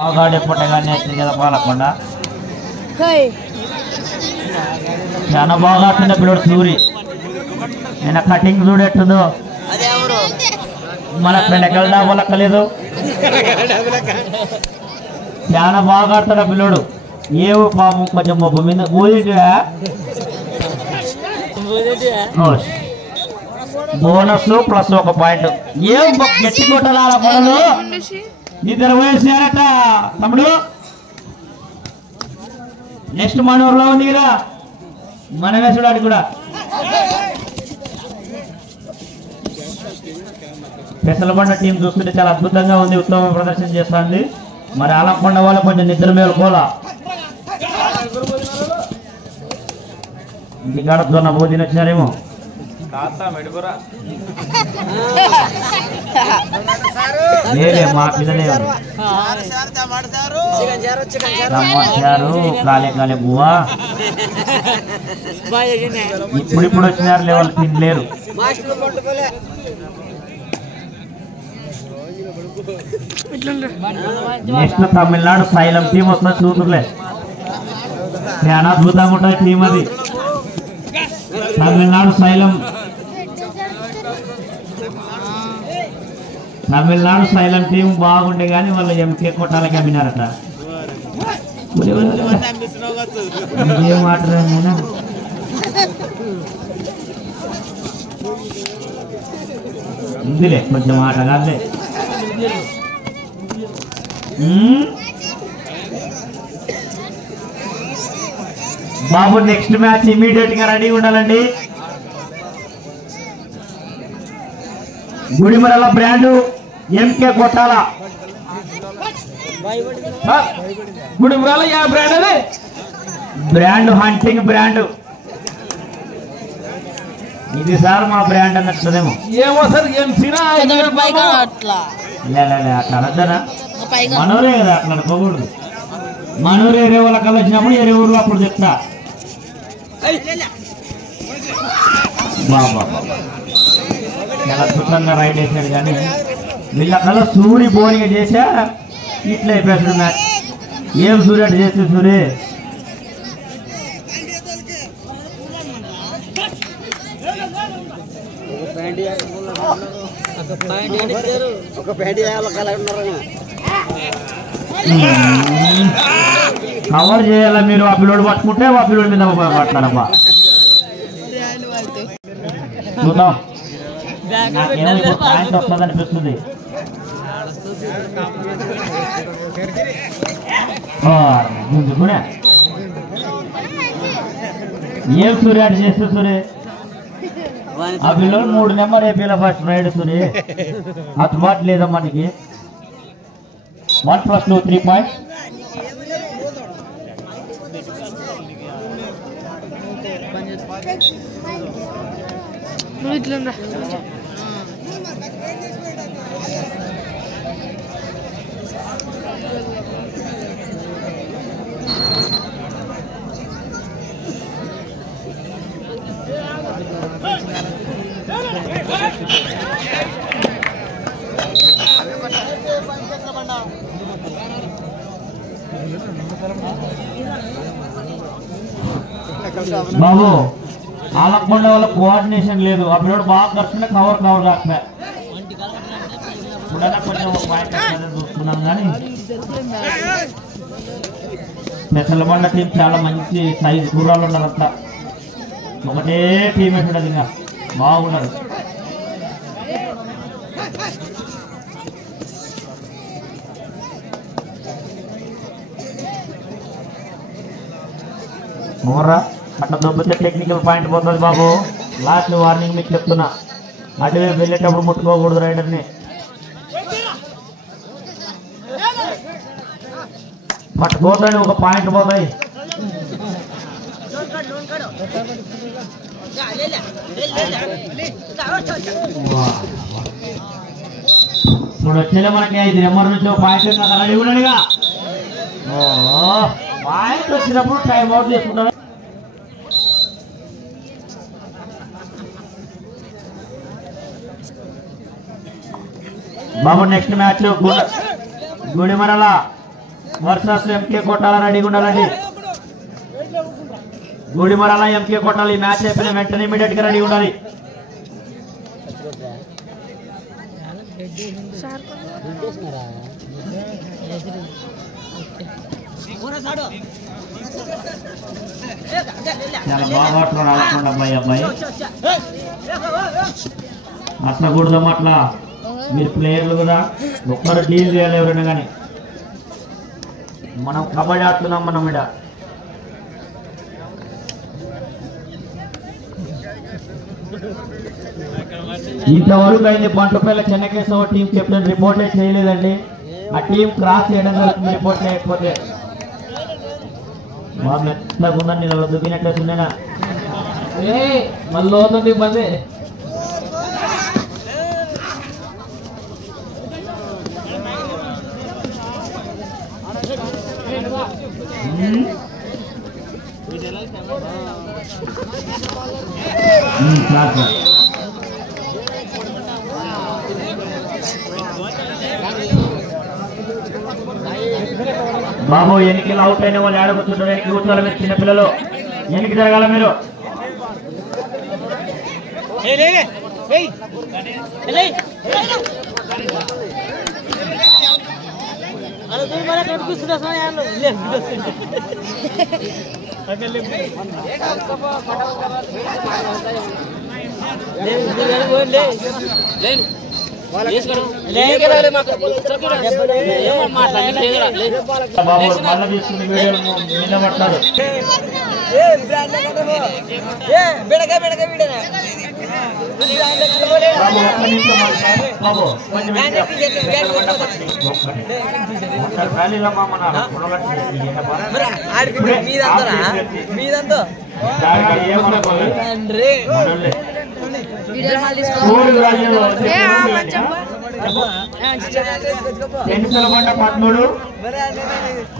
బాగాడే పుట్టగానే వచ్చింది కదా పాలకుండా చాలా బాగా ఆడుతుంది పిల్లడు సూరి. నేను కటింగ్ చూడెట్టుందో మన పెండకల డాబోలక్కలేదు. చాలా బాగా ఆడతాడు పిల్లడు. ఏవో పాపం కొంచెం మొబ్బు మీద బోనస్ ప్లస్ ఒక పాయింట్. ఏం గట్టి కొట్టాలి అలా పడదు. ఇద్దరు వేసారట తమ్ముడు. నెక్స్ట్ మన ఊర్లో ఉంది కదా మన వేసుడాడి కూడా. పెసలబండ టీం చూస్తుంటే చాలా అద్భుతంగా ఉంది, ఉత్తమ ప్రదర్శన చేస్తుంది. మరి ఆలకొండ వాళ్ళు కొంచెం నిద్ర మేలుకోలా. ఇంటికాడ దొన్న భోజనం వచ్చినారేమో. లేలే మా పిల్లలే కాలే కాలే బువ్వా. ఇప్పుడు వచ్చినారు వాళ్ళు తినలేరు. నెక్స్ట్ తమిళనాడు సైలం టీం వస్తుంది చూతులే. చాలా అద్భుతంగా ఉంటుంది టీం అది. తమిళనాడు సైలం టీం బాగుండే కానీ వాళ్ళు ఎంకే కొట్టాలకి అమ్మినారట. ఏం మాట్లాడినా ఇందులే కొంచెం మాట కాదులే. బాబు నెక్స్ట్ మ్యాచ్ ఇమీడియట్ గా రెడీ ఉండాలండి. గుడిమరల బ్రాండ్ ఎంకే కొట్టాల. గుడిమరల యా బ్రాండ్ అది బ్రాండ్ హంటింగ్ బ్రాండ్. ఇది సార్ మా బ్రాండ్ అన్నట్లేమో. ఏమో సార్ అట్లా అనద్దనా. మనోరే కదా అట్లా అనుకోకూడదు. మనూరు ఏరే వాళ్ళ కళ్ళు వచ్చినప్పుడు ఏరే ఊరు అప్పుడు చెప్తా. బాబా చాలా అద్భుతంగా రైడ్ వేసాడు కానీ వీళ్ళ కల్లా సూరి బోనిగా చేసా ఇట్లా అయిపోయాడు మ్యాచ్. ఏం సూర్య అటు చేస్తే సూరి కవర్ చేయాలా మీరు. ఆ పిల్లోడు పట్టుకుంటే ఆ పిల్లోడి మీద పడతారమ్మా. చూద్దాం నాకేమో పాయింట్ వస్తుంది అనిపిస్తుంది. ఏం సూర్య అటు చేస్తే సూర్య ఆ పిల్లోడు 3 నెంబర్ ఏపీలో ఫస్ట్ రైడ్ సూర్య అందుబాటు లేదమ్మా నీకు. 1 + 2 3 పాయింట్స్. బాబు ఆలకొండ వాళ్ళ కోఆర్డినేషన్ లేదు. ఆ పిల్లడు బాగా ఖర్చునే కవర్ కాస్తా ఇప్పుడైనా కొంచెం పాయింట్ చూస్తున్నాం కానీ పెసలబండ టీం చాలా మంచి సైజ్ గుర్రాలు ఉన్నారంతా. ఒకటే టీం ఉంటుంది ఇంకా బాగున్నారు. మోర్రా అట్లా దొబ్బితే టెక్నికల్ పాయింట్ పోతుంది బాబు. లాస్ట్ వార్నింగ్ మీకు చెప్తున్నా. అటువైపు వెళ్ళేటప్పుడు ముట్టుకోకూడదు రైడర్ని. పట్టుకోతాడు ఒక పాయింట్ పోతాయి. ఇప్పుడు వచ్చేలే మనకి 5 నెంబర్ నుంచి ఒక పాయింట్ రెడీ ఉన్నాడుగా. పాయింట్ వచ్చినప్పుడు టైం అవుట్ చేసుకుంటారు. బాబు నెక్స్ట్ మ్యాచ్ గుడిమరల వర్సెస్ ఎంకే కొట్టాల రెడీగా ఉండాలండి. గుడిమరాల ఎంకే కొట్టాలి. ఈ మ్యాచ్ అయిపోయిన వెంటనే ఇమీడియట్ గా రెడీ ఉండాలి. చాలా బాగా ఆడుతున్నాడు అబ్బాయి. అట్లా కూడదాం, అట్లా మీరు ప్లేయర్లు కదా ఒక్కరు డీల్ చేయాలి ఎవరైనా కానీ. మనం కబడ్డీ ఆడుతున్నాం మనం ఇక్కడ. ఇంతవరకు అయింది బంటుపల్లి చెన్నకేశవ టీం కెప్టెన్ రిపోర్టే చేయలేదండి. ఆ టీం క్రాస్ చేయడం జరుగుతుంది రిపోర్ట్ చేయకపోతే. ఉందండి దుబ్బినట్లేనా మళ్ళీ అవుతుంది ఇబ్బంది. బాబు ఎన్నికలు అవుట్ అయిన వాళ్ళు ఆడకూర్చుంటారు. వెనక్కి కూర్చోవాలి మీరు చిన్నపిల్లలు, వెనక్కి జరగాల మీరు.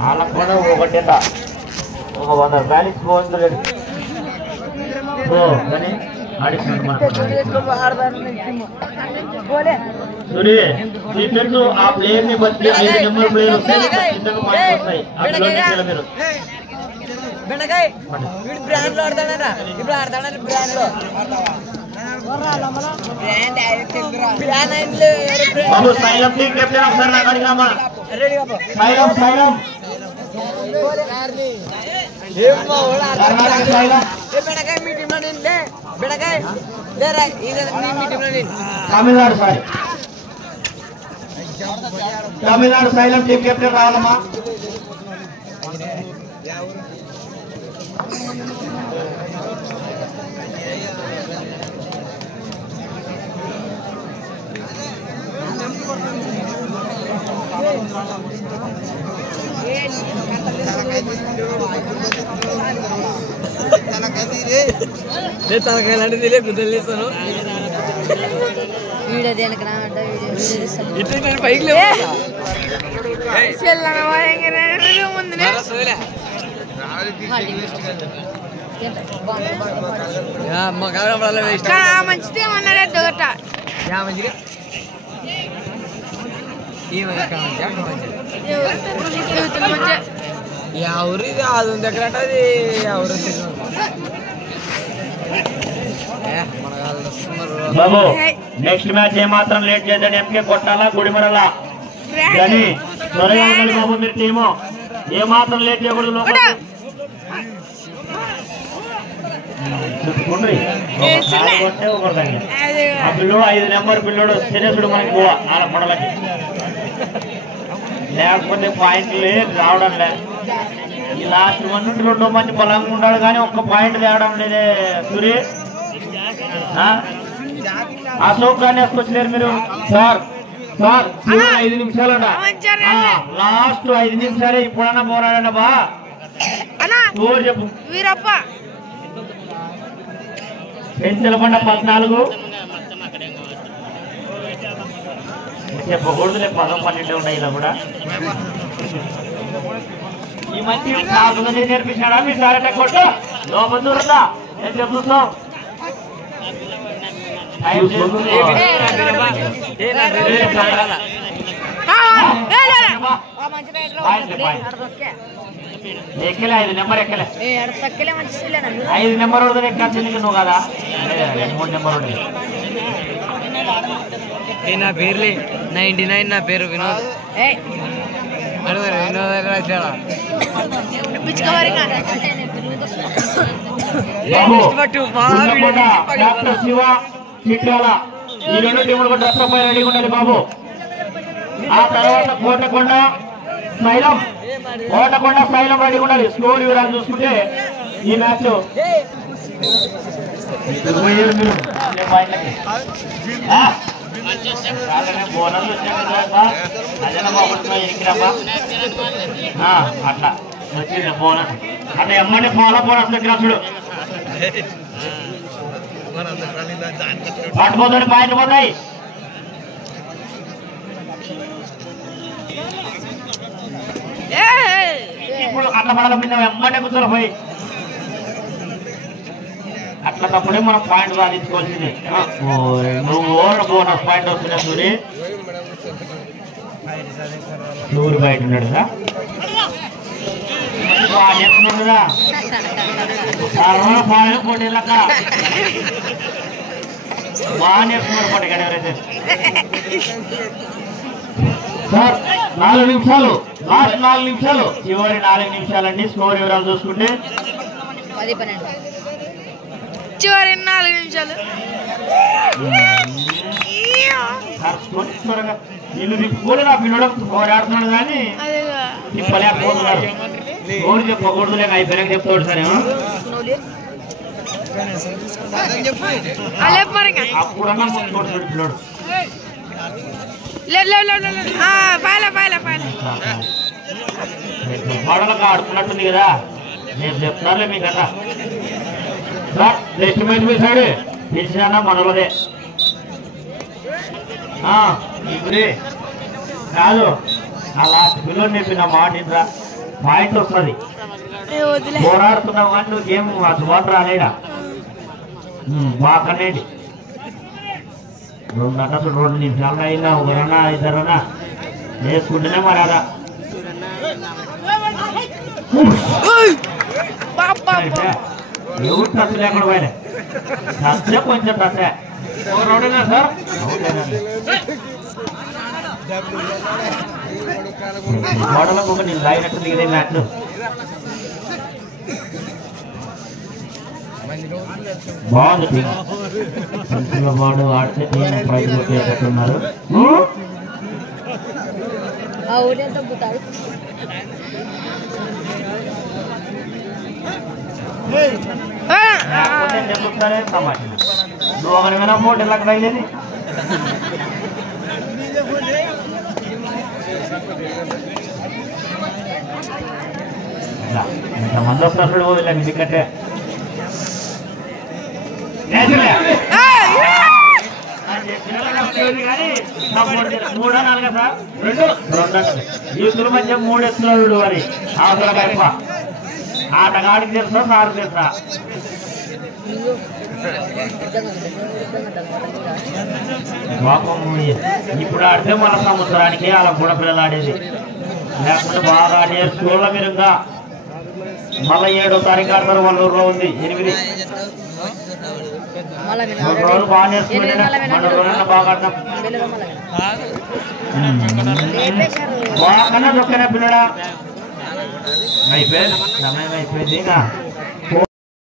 వాళ్ళకు కూడా ఒకటే ఒక 100 బ్యాలెన్స్ పోతుంది. ఆ ప్లేయర్ ని బట్టి 5 నెంబర్ ప్లేయర్ వస్తాయి. తమిళనాడు సైలం టీం కెప్టెన్ రావాలమ్మా. తనకాయలాంటిది తెలియస్తాను వీడియో దేనికి పైకి మంచిదే అన్నాడు ఒకట ఎవరు అది దగ్గర అది ఎవరు బాబు నెక్స్ట్ మ్యాచ్ ఏమాత్రం లేట్ చేద్దాం. ఎంకే కొట్టాలా గుడిమరలా కానీ త్వరగా ఉండాలి బాబు మీరు టీము. ఏమాత్రం లేట్ చేయకూడదు. ఆ పిల్లడు 5 నెంబర్ పిల్లడు శనేసుడు మనకి పోవా ఆల పొడలకి, లేకపోతే పాయింట్లు రావడం లేదు. ఈ లాస్ట్ 1 నుండి 2 మంది బలంగా ఉండాలి కానీ ఒక్క పాయింట్ తేవడం లేదే సూరి. అశోక్ గారిని వేసుకొచ్చలేరు మీరు. సార్ 5 నిమిషాలు లాస్ట్ 5 నిమిషాలే. ఇప్పుడన్నా పోరాడన్నా బా చెప్పు. పెంచలబండ 14 చెప్పకూడదులే. 10, 12 ఉన్నాయి ఇలా కూడా. ఈ మంచి నేర్పించాడా మీ సారట కొట్టు లోపల దూరందా ఏం చెప్తున్నావు? ఎక్కలే 5 నెంబర్ ఎక్కలే 5 నెంబర్ వరకు ఎక్కాల్సింది నువ్వు కదా 3 నెంబర్ ఉండే నా పేరులే 99 నా పేరు వినోద్ వినోద్ రాశాడా శివ చిట్యాల ఈ 2 టీములు డ్రెస్ పై రెడీగా ఉండాలి బాబు. ఆ తర్వాత కోటకొండ శైలం రెడీగా ఉండాలి. స్కోర్ వివరాలు చూసుకుంటే ఈ మ్యాచ్ బోనర్లు అట్లా వచ్చింది బోనస్ అట్లా ఎమ్మంటే ఫాలో బోనస్ దగ్గర చూడు పట్టుపోతాడు పాయింట్ పోతాయి. ఇప్పుడు అట్లా పడాలి ఎమ్మంటే కూర్చోలే పోయి అట్లా తప్పుడే మనం పాయింట్ సాధించుకోవాల్సింది. నువ్వు బోనస్ పాయింట్ వస్తున్నా చూడి నూరు బయట ఉన్నాడు కదా పోటీలక్క బాగా నేర్చుకున్నారు పోటీ కదా ఎవరైతే సార్ 4 నిమిషాలు లాస్ట్ 4 నిమిషాలు చివరి 4 నిమిషాలండి. స్కోర్ వివరాలు చూసుకుంటే చివరి 4 నిమిషాలు వీళ్ళు తిప్పుకోలే నా పిల్లడు పోరాడుతున్నాడు కానీ తిప్పలేకపోతున్నారు. స్కోర్ చెప్పకూడదు లేక అయిపోయినాక చెప్తాడు సరే అప్పుడన్నా ముందుకోడు పిల్లడు గొడవలకు ఆడుతున్నట్టుంది కదా నేను చెప్తున్నారులే మీ కథ. నెక్స్ట్ మ్యాచ్ వేసాడు తెలిసినా మనలోనే ఇప్పుడే కాదు ఆ లాస్ట్ పిల్లలు చెప్పిన మాట ఇంట్రా పాయింట్ వస్తుంది. పోరాడుతున్నావు కానీ నువ్వు గేమ్ శుభాన్ రాలేడా బాకనేది 2 నిమిషాలు అయినా 1 వేసుకుంటేనే మరి అలా ఎవరు టచ్ లేకుండా పోయినా టచ్ కొంచెం టచ్ ఎవరు సార్ గోడలకు ఒక నేను లాగినట్టు దిగితే మ్యాచ్ బాగుంది. వాడు ఆడితే నేను ప్రైజ్ కొట్టేటట్టున్నారు. సమాచారం నువ్వు ఒకరి మీద పోటీలకు బయలుదేరి ఎంతమంది వస్తారు వీళ్ళకి టికెట్ మూడో 4 సార్ 2 యూతుల మధ్య 3 ఎత్తున్నాడు అని అవసరం అయిపో ఆటగాడికి తెలుసా సార్ తెలుసా ఇప్పుడు ఆడితే మన సంవత్సరానికి అలా కూడా పిల్లలు ఆడేది లేకపోతే బాగా ఆడేది. స్కూల్లో మీరు ఇంకా మళ్ళీ 7వ తారీఖు ఆడతారు. వల్లూరులో ఉంది 8 రోజులు బాగా నేర్చుకుంటే మన రోజులన్నా బాగా ఆడతాం. బాగా దొక్కనే పిల్లడా అయిపోయింది సమయం అయిపోయింది ఇంకా